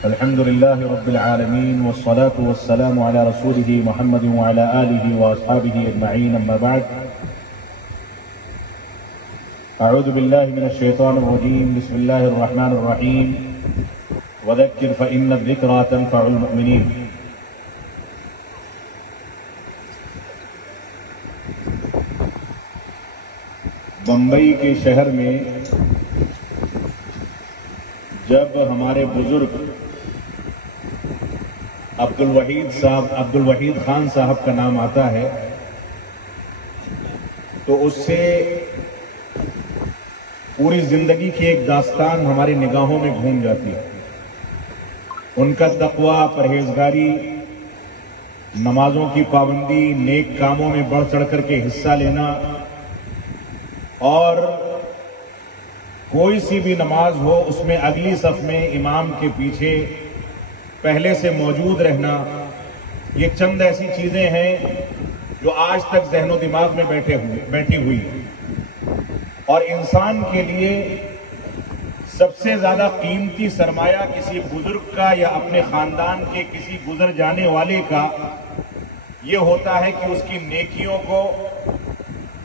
الحمد لله رب العالمين والصلاة والسلام على رسوله محمد وعلى آله وأصحابه أجمعين، أما بعد. أعوذ بالله من الشيطان الرجيم. بسم الله الرحمن الرحيم. وذكر فإن الذكرى تنفع المؤمنين. بمبئی کے شہر میں جب ہمارے بزرگ عبد الوحید خان صاحب کا نام آتا ہے تو اس سے پوری زندگی کی ایک داستان ہماری نگاہوں میں گھوم جاتی ہے. ان کا تقوی، پرہیزگاری، نمازوں کی پابندی، نیک کاموں میں بڑھ چڑھ کر کے حصہ لینا، اور کوئی سی بھی نماز ہو اس میں اگلی صف میں امام کے پیچھے پہلے سے موجود رہنا، یہ چند ایسی چیزیں ہیں جو آج تک ذہن و دماغ میں بیٹھی ہوئی ہیں. اور انسان کے لیے سب سے زیادہ قیمتی سرمایہ کسی بزرگ کا یا اپنے خاندان کے کسی گزر جانے والے کا یہ ہوتا ہے کہ اس کی نیکیوں کو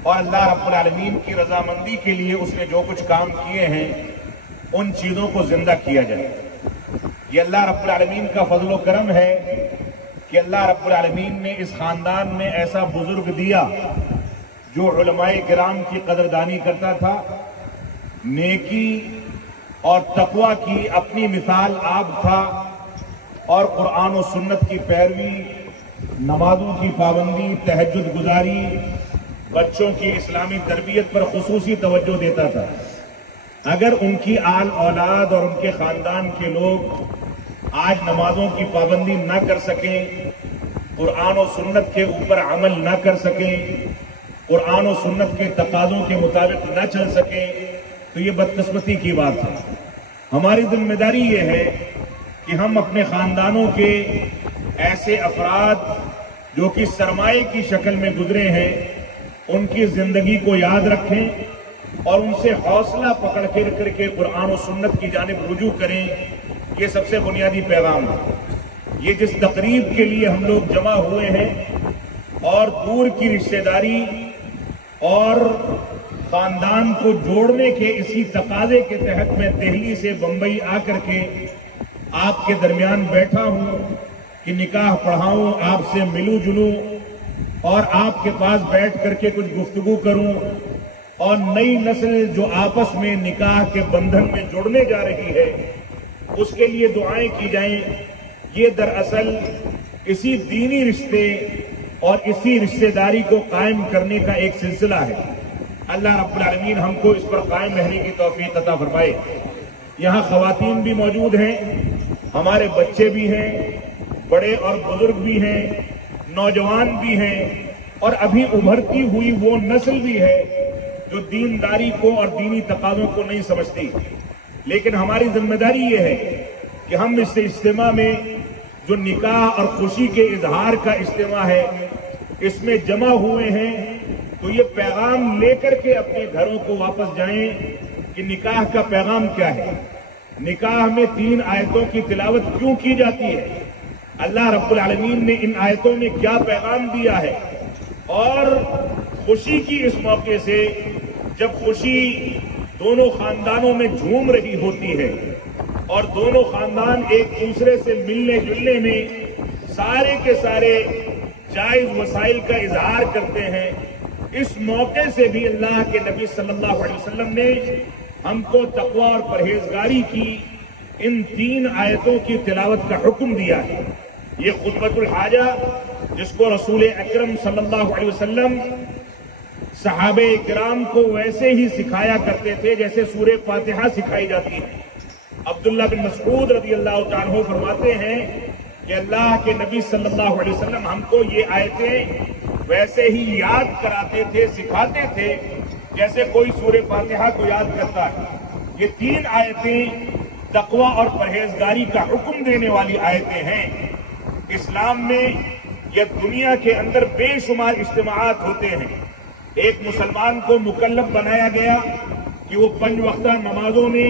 اور اللہ رب العالمین کی رضامندی کے لیے اس نے جو کچھ کام کیے ہیں ان چیزوں کو زندہ کیا جائے. یہ اللہ رب العالمین کا فضل و کرم ہے کہ اللہ رب العالمین نے اس خاندان میں ایسا بزرگ دیا جو علماء کرام کی قدردانی کرتا تھا، نیکی اور تقوی کی اپنی مثال آب تھا، اور قرآن و سنت کی پیروی، نمازوں کی پابندی، تہجد گزاری، بچوں کی اسلامی تربیت پر خصوصی توجہ دیتا تھا. اگر ان کی آل اولاد اور ان کے خاندان کے لوگ آج نمازوں کی پابندی نہ کر سکیں، قرآن و سنت کے اوپر عمل نہ کر سکیں، قرآن و سنت کے تقاضوں کے مطابق نہ چل سکیں، تو یہ بدقسمتی کی بات ہے. ہماری ذمہ داری یہ ہے کہ ہم اپنے خاندانوں کے ایسے افراد جو کہ سرمایے کی شکل میں گزرے ہیں ان کی زندگی کو یاد رکھیں اور ان سے حوصلہ پکڑ کر کے قرآن و سنت کی جانب رجوع کریں. یہ سب سے بنیادی پیغام ہے. یہ جس تقریب کے لیے ہم لوگ جمع ہوئے ہیں اور دور کی رشتہ داری اور خاندان کو جوڑنے کے اسی تقاضے کے تحت میں دہلی سے بمبئی آ کر کے آپ کے درمیان بیٹھا ہوں کہ نکاح پڑھاؤں، آپ سے ملوں جلوں اور آپ کے پاس بیٹھ کر کے کچھ گفتگو کروں، اور نئی نسل جو آپس میں نکاح کے بندھن میں جڑنے جا رہی ہے اس کے لیے دعائیں کی جائیں. یہ دراصل اسی دینی رشتے اور اسی رشتہ داری کو قائم کرنے کا ایک سلسلہ ہے. اللہ رب العالمین ہم کو اس پر قائم رہنے کی توفیق عطا فرمائے. یہاں خواتین بھی موجود ہیں، ہمارے بچے بھی ہیں، بڑے اور بزرگ بھی ہیں، نوجوان بھی ہیں، اور ابھی ابھرتی ہوئی وہ نسل بھی ہے جو دینداری کو اور دینی تقاضوں کو نہیں سمجھتی. لیکن ہماری ذمہ داری یہ ہے کہ ہم اس اجتماع میں جو نکاح اور خوشی کے اظہار کا اجتماع ہے اس میں جمع ہوئے ہیں تو یہ پیغام لے کر کے اپنے گھروں کو واپس جائیں کہ نکاح کا پیغام کیا ہے، نکاح میں 3 آیتوں کی تلاوت کیوں کی جاتی ہے، اللہ رب العالمین نے ان آیتوں میں کیا پیغام دیا ہے. اور خوشی کی اس موقع سے جب خوشی دونوں خاندانوں میں جھوم رہی ہوتی ہے اور دونوں خاندان ایک دوسرے سے ملنے جلنے میں سارے کے سارے جائز وسائل کا اظہار کرتے ہیں، اس موقع سے بھی اللہ کے نبی صلی اللہ علیہ وسلم نے ہم کو تقوی اور پرہیزگاری کی ان 3 آیتوں کی تلاوت کا حکم دیا ہے. یہ خطبۃ الحاجہ جس کو رسول اکرم صلی اللہ علیہ وسلم صحابہ کرام کو ویسے ہی سکھایا کرتے تھے جیسے سورہ فاتحہ سکھائی جاتی ہے. عبداللہ بن مسعود رضی اللہ تعالیٰ عنہ فرماتے ہیں کہ اللہ کے نبی صلی اللہ علیہ وسلم ہم کو یہ آیتیں ویسے ہی یاد کراتے تھے، سکھاتے تھے جیسے کوئی سورہ فاتحہ کو یاد کرتا ہے. یہ 3 آیتیں تقوی اور پرہیزگاری کا حکم دینے والی آیتیں ہیں. اسلام میں یا دنیا کے اندر بے شمار اجتماعات ہوتے ہیں. ایک مسلمان کو مکلف بنایا گیا کہ وہ 5 وقتہ نمازوں میں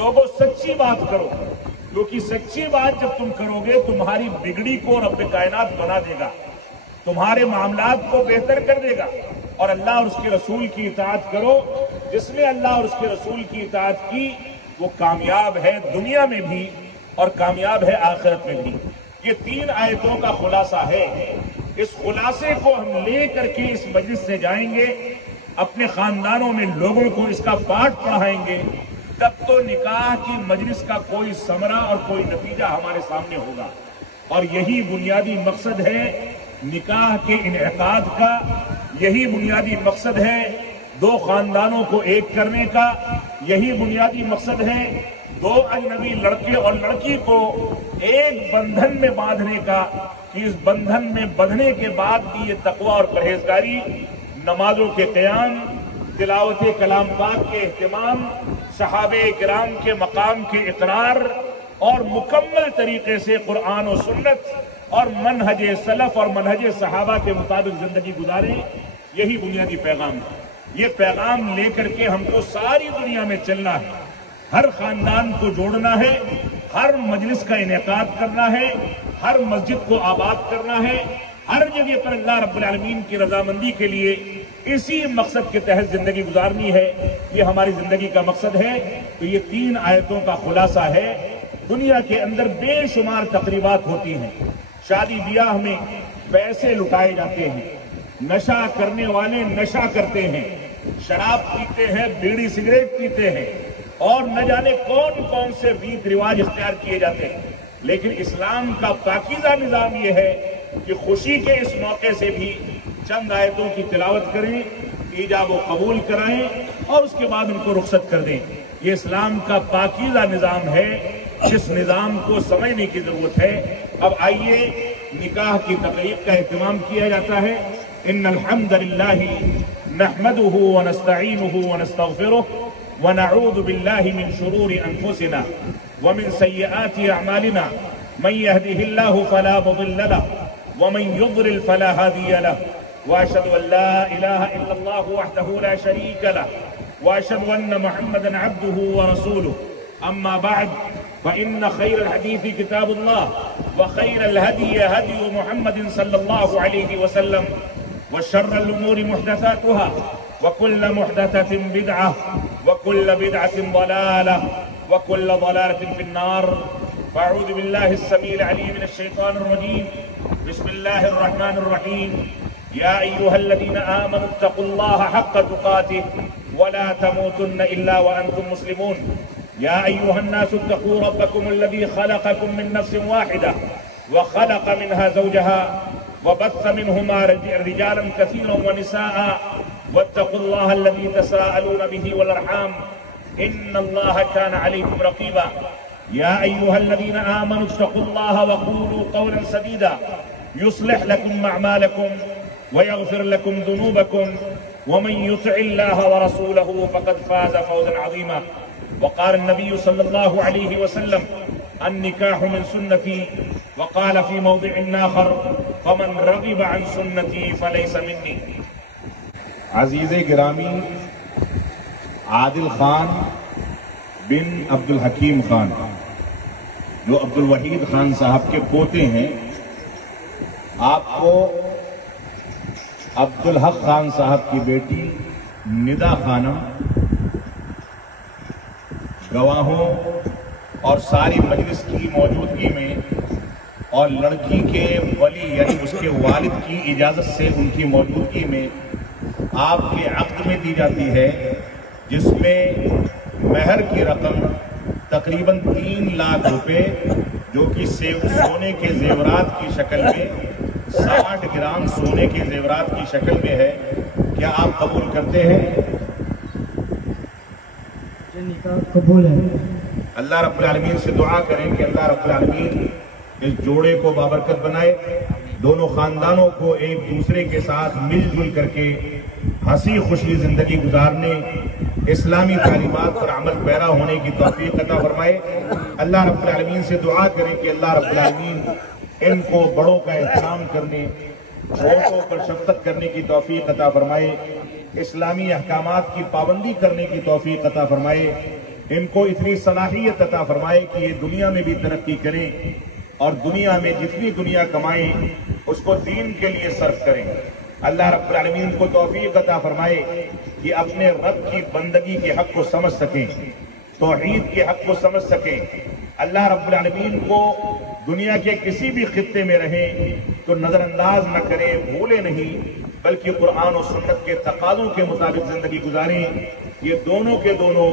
لوگوں سچی بات کرو، کیونکہ سچی بات جب تم کرو گے تمہاری بگڑی کو رب کائنات بنا دے گا، تمہارے معاملات کو بہتر کر دے گا۔ اور اللہ اور اس کے رسول کی اطاعت کرو، جس نے اللہ اور اس کے رسول کی اطاعت کی وہ کامیاب ہے دنیا میں بھی اور کامیاب ہے آخرت میں بھی۔ یہ 3 آیتوں کا خلاصہ ہے۔ اس خلاصے کو ہم لے کر کے اس مجلس سے جائیں گے، اپنے خاندانوں میں لوگوں کو اس کا پاٹھ پڑھائیں گے، تب تو نکاح کی مجلس کا کوئی ثمرہ اور کوئی نتیجہ ہمارے سامنے ہوگا۔ اور یہی بنیادی مقصد ہے نکاح کے انعقاد کا، یہی بنیادی مقصد ہے 2 خاندانوں کو ایک کرنے کا، یہی بنیادی مقصد ہے 2 اجنبی لڑکے اور لڑکی کو ایک بندھن میں باندھنے کا، کہ اس بندھن میں بندھنے کے بعد بھی یہ تقوی اور پرہیزگاری، نمازوں کے قیام، تلاوت کلام پاک کے اہتمام، صحابہ کرام کے مقام کے اقرار اور مکمل طریقے سے قرآن و سنت اور منہج سلف اور منہج صحابہ کے مطابق زندگی گزاریں۔ یہی بنیادی پیغام ہے۔ یہ پیغام لے کر کے ہم کو ساری دنیا میں چلنا ہے، ہر خاندان کو جوڑنا ہے، ہر مجلس کا انعقاد کرنا ہے، ہر مسجد کو آباد کرنا ہے، ہر جگہ پر اللہ رب العالمین کی رضامندی کے لیے اسی مقصد کے تحت زندگی گزارنی ہے۔ یہ ہماری زندگی کا مقصد ہے۔ تو یہ 3 آیتوں کا خلاصہ ہے۔ دنیا کے اندر بے شمار تقریبات ہوتی ہیں، شادی بیاہ میں پیسے لٹائے جاتے ہیں، نشہ کرنے والے نشہ کرتے ہیں، شراب پیتے ہیں، بیڑی سگریٹ پیتے ہیں، اور نہ جانے کون کون سے ریت رواج اختیار کیے جاتے ہیں۔ لیکن اسلام کا پاکیزہ نظام یہ ہے کہ خوشی کے اس موقع سے بھی چند آیتوں کی تلاوت کریں، ایجاب و قبول کرائیں اور اس کے بعد ان کو رخصت کر دیں۔ یہ اسلام کا پاکیزہ نظام ہے، جس نظام کو سمجھنے کی ضرورت ہے۔ اب آئیے نکاح کی تقریب کا اہتمام کیا جاتا ہے۔ ان الحمد للہ نحمده ونستعینه ونستغفره ونعوذ بالله من شرور انفسنا ومن سيئات اعمالنا من يهده الله فلا مضل له ومن يضلل فلا هادي له واشهد ان لا اله الا الله وحده لا شريك له واشهد ان محمدا عبده ورسوله اما بعد فان خير الحديث كتاب الله وخير الهدي هدي محمد صلى الله عليه وسلم وشر الامور محدثاتها وكل محدثة بدعة وكل بدعة ضلالة وكل ضلالة في النار فأعوذ بالله السميع العليم من الشيطان الرجيم بسم الله الرحمن الرحيم يا أيها الذين آمنوا اتقوا الله حق تقاته ولا تموتن إلا وأنتم مسلمون يا أيها الناس اتقوا ربكم الذي خلقكم من نفس واحدة وخلق منها زوجها وبث منهما رجالا كثيرا ونساء واتقوا الله الذي تساءلون به والأرحام إن الله كان عليكم رقيبا يا أيها الذين آمنوا اتقوا الله وقولوا قولا سديدا يصلح لكم أعمالكم ويغفر لكم ذنوبكم ومن يطع الله ورسوله فقد فاز فوزا عظيما وقال النبي صلى الله عليه وسلم النكاح من سنتي وقال في موضع آخر فمن رغب عن سنتي فليس مني۔ عزیز گرامی عادل خان بن عبد الحکیم خان جو عبد الوحید خان صاحب کے پوتے ہیں، آپ کو عبد الحق خان صاحب کی بیٹی ندا خانم گواہوں اور ساری مجلس کی موجودگی میں اور لڑکی کے ولی یعنی اس کے والد کی اجازت سے ان کی موجودگی میں آپ کے عقد میں دی جاتی ہے، جس میں مہر کی رقم تقریباً 3 لاکھ روپے جو کہ سونے کے زیورات کی شکل میں 60 گرام سونے کے زیورات کی شکل میں ہے۔ کیا آپ قبول کرتے ہیں؟ قبول ہے۔ اللہ رب العالمین سے دعا کریں کہ اللہ رب العالمین اس جوڑے کو بابرکت بنائے، دونوں خاندانوں کو ایک دوسرے کے ساتھ مل جل کر کے ہنسی خوشی زندگی گزارنے، اسلامی تعلیمات پر عمل پیرا ہونے کی توفیق عطا فرمائے۔ اللہ رب العالمین سے دعا کریں کہ اللہ رب العالمین ان کو بڑوں کا احترام کرنے، چھوٹوں پر شفقت کرنے کی توفیق عطا فرمائے، اسلامی احکامات کی پابندی کرنے کی توفیق عطا فرمائے۔ ان کو اتنی صلاحیت عطا فرمائے کہ یہ دنیا میں بھی ترقی کریں اور دنیا میں جتنی دنیا کمائیں اس کو دین کے لیے صرف کریں۔ اللہ رب العالمین کو توفیق عطا فرمائے کہ اپنے رب کی بندگی کے حق کو سمجھ سکیں، توحید کے حق کو سمجھ سکیں۔ اللہ رب العالمین کو دنیا کے کسی بھی خطے میں رہیں تو نظر انداز نہ کریں، بھولے نہیں، بلکہ قرآن و سنت کے تقاضوں کے مطابق زندگی گزاریں۔ یہ دونوں کے دونوں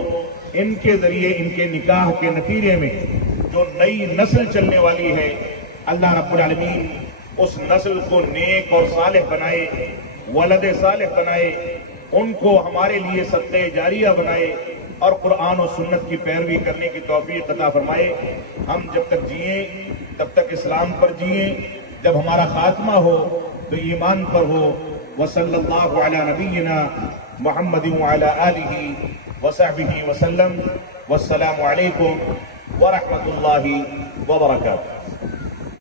ان کے ذریعے ان کے نکاح کے نتیجے میں جو نئی نسل چلنے والی ہے، اللہ رب العالمین اس نسل کو نیک اور صالح بنائے، ولد صالح بنائے، ان کو ہمارے لیے صدقہ جاریہ بنائے اور قرآن و سنت کی پیروی کرنے کی توفیق عطا فرمائے۔ ہم جب تک جئیں تب تک اسلام پر جئیں، جب ہمارا خاتمہ ہو تو ایمان پر ہو۔ وصلی اللہ علی نبینا محمد وعلی آلہ وصحبہ وسلم، والسلام علیکم ورحمۃ اللہ وبرکاتہ۔